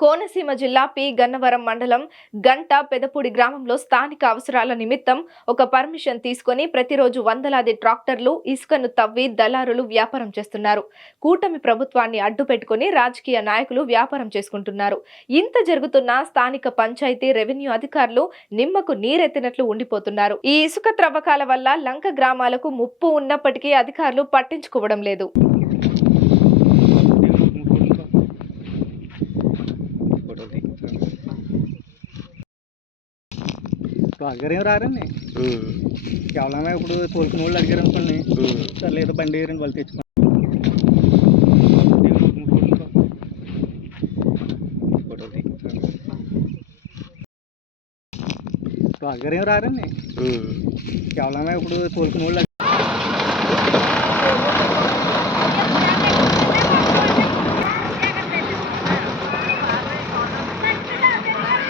కోనసీమ జిల్లా పి గన్నవరం మండలం గంట పెదపూడి గ్రామంలో స్థానిక అవసరాల నిమిత్తం ఒక పర్మిషన్ తీసుకొని ప్రతిరోజు వందలాది ట్రాక్టర్లు ఇసుకను తవ్వి దళారులు వ్యాపారం చేస్తున్నారు. కూటమి ప్రభుత్వాన్ని అడ్డుపెట్టుకుని రాజకీయ నాయకులు వ్యాపారం చేసుకుంటున్నారు. ఇంత జరుగుతున్నా స్థానిక పంచాయతీ రెవెన్యూ అధికారులు నిమ్మకు నీరెత్తినట్లు ఉండిపోతున్నారు. ఈ ఇసుక త్రవ్వకాల వల్ల లంక గ్రామాలకు ముప్పు ఉన్నప్పటికీ అధికారులు పట్టించుకోవడం లేదు. అడిగారేం రారండి. కేవలం ఇప్పుడు తోలుకునే వాళ్ళు అడిగారు అనుకోండి, సరే ఏదో బండి ఏరండి వాళ్ళు తెచ్చుకోండి. అడిగారేం రారండి. కేవలం ఇప్పుడు తోలుకునే వాళ్ళు